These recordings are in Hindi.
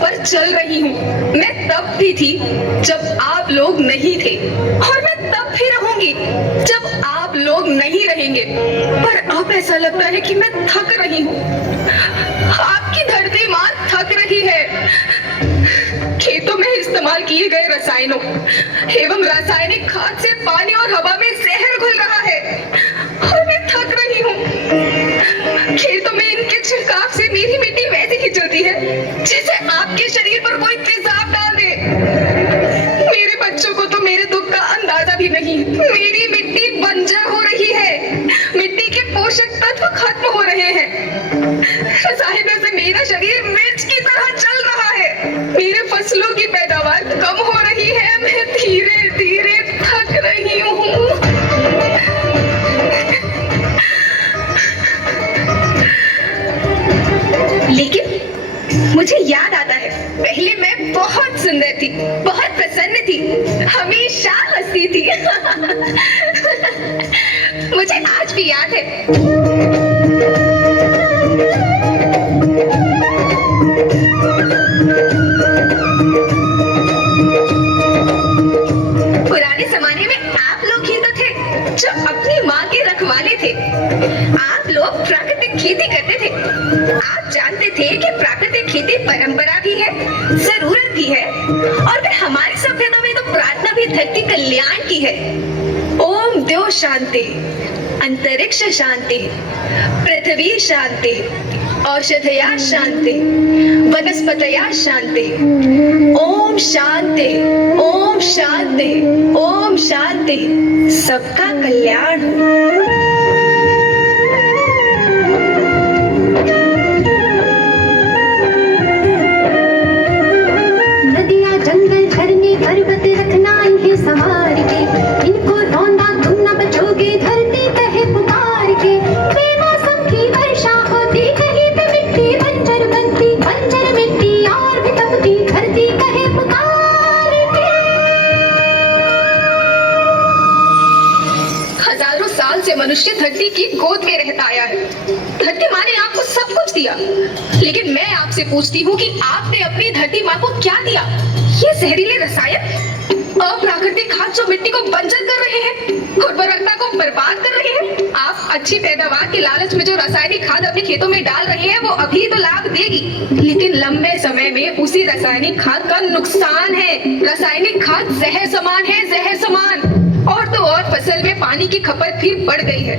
पर चल रही हूँ। मैं तब भी थी जब आप लोग नहीं थे, और मैं तब भी रहूंगी जब आप लोग नहीं रहेंगे। पर अब ऐसा लगता है कि मैं थक रही हूँ। आपकी धरती माँ थक रही है। खेतों में इस्तेमाल किए गए रसायनों एवं रासायनिक खाद से पानी और हवा में जहर घुल रहा है, और मैं थक रही हूँ। खेतों में इनके छिड़काव से मेरी मिट्टी वैसे ही जलती है जैसे आपके शरीर पर कोई तेजाब डाल दे। मेरे बच्चों को तो मेरे दुख का अंदाजा भी नहीं। मेरी मिट्टी बंजर हो रही है, मिट्टी के पोषक तत्व खत्म हो रहे हैं, रसायनों से मेरा शरीर मिर्च की तरह जल रहा है, मेरे फसलों की पैदावार कम हो रही है, मैं धीरे धीरे थक रही हूँ। लेकिन मुझे याद आता है, पहले मैं बहुत सुंदर थी, बहुत प्रसन्न थी, हमेशा हंसती थी। मुझे आज भी याद है। पुराने जमाने में आप लोग ही तो थे जो अपनी माँ के रखवाले थे। आप लोग प्राकृतिक खेती करते थे। आप जानते थे कि प्राकृतिक खेती परंपरा भी है, जरूरत भी है, और फिर हमारी सभ्यता में तो प्रार्थना भी धरती कल्याण की है। ओम द्यो शांति, अंतरिक्ष शांति, पृथ्वी शांति, औषधया शांति, वनस्पतया शांति। ओम शांति, ओम शांति, ओम शांति। सबका कल्याण हो। नदियाँ, जंगल, झरने, पर्वत रखना इन्हें संवार के, इनको रौंदा तुम न बचोगे, धरती कहे पुकार के। बेमौसम की वर्षा होती, कहीं पे मिट्टी बंजर बनती, बंजर मिट्टी और भी तपती, धरती कहे पुकार के। हजारों साल से मनुष्य धरती की गोद में रहता आया है। धरती माँ ने आपको सब कुछ दिया, लेकिन मैं आपसे पूछती हूँ कि आपने अपनी धरती माँ को क्या दिया? ये जहरीले रसायन, अप्राकृतिक खाद जो मिट्टी को बंजर कर रहे हैं, उर्वरकता को बर्बाद कर रहे हैं। आप अच्छी पैदावार के लालच में जो रासायनिक खाद अपने खेतों में डाल रहे हैं, वो अभी तो लाभ देगी, लेकिन लंबे समय में उसी रासायनिक खाद का नुकसान है। रासायनिक खाद जहर समान है, जहर समान। और तो और फसल में पानी की खपत फिर बढ़ गई है,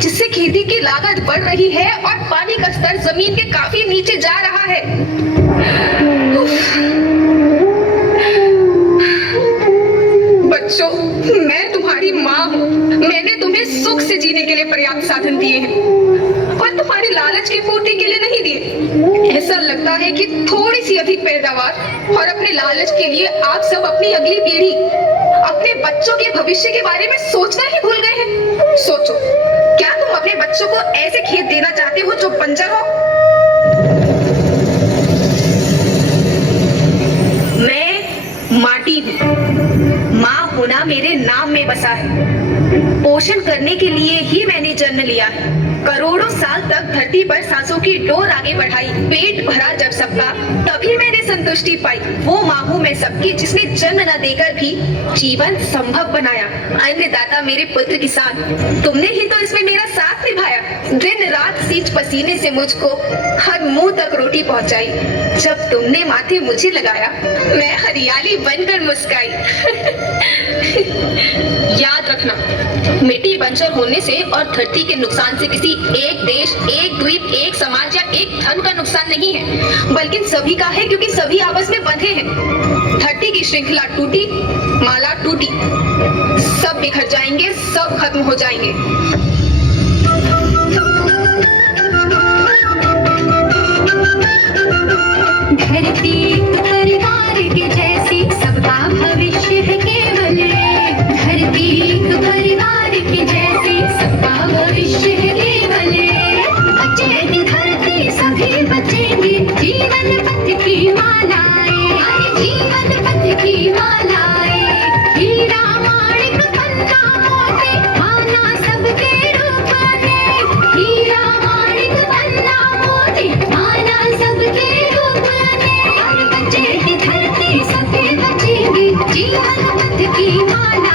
जिससे खेती की लागत बढ़ रही है और पानी का स्तर जमीन के काफी नीचे जा रहा है। बच्चों, मैं तुम्हारी माँ हूँ। मैंने तुम्हें सुख से जीने के लिए पर्याप्त साधन दिए हैं, और तुम्हारी लालच की पूर्ति के लिए नहीं दिए। ऐसा लगता है कि थोड़ी सी अधिक पैदावार और अपने लालच के लिए आप सब अपनी अगली पीढ़ी, अपने बच्चों के भविष्य के बारे में सोचना ही भूल गए हैं। सोचो, क्या तुम अपने बच्चों को ऐसे खेत देना चाहते हो जो बंजर हो? मैं माटी हूँ। माँ होना मेरे नाम में बसा है। पोषण करने के लिए ही मैंने जन्म लिया है। करोड़ों साल तक धरती पर सांसों की डोर आगे बढ़ाई, पेट भरा जब सबका, तभी मैंने संतुष्टि पाई। वो माँ हूँ मैं सबकी, जिसने जन्म न देकर भी जीवन संभव बनाया। अन्नदाता मेरे पुत्र किसान, तुमने ही तो इसमें मेरा साथ निभाया। दिन रात सींच पसीने से मुझको हर मुंह तक रोटी पहुंचाई। जब तुमने माथे मुझे लगाया, मैं हरियाली बनकर मुस्काई। याद रखना, मिट्टी बंजर होने से और धरती के नुकसान से किसी एक देश, एक द्वीप, एक समाज या एक धन का नुकसान नहीं है, बल्कि सभी का है, क्योंकि सभी आपस में बंधे हैं। धरती की श्रृंखला टूटी, माला टूटी, सब बिखर जाएंगे, सब खत्म हो जाएंगे। धरती परिवार के जैसी, सबका भविष्य है केवल। धरती परिवार के जैसी, सबका भविष्य है केवल। बचेगी धरती, सभी बचेंगे, जीवन पथ की मालाएं, जीवन पथ की मालाएं। हीरा माणिक पन्ना मोती, माना सबके रूप में। हीरा माणिक पन्ना मोती, माना सबके रूप में। हर पथ की माला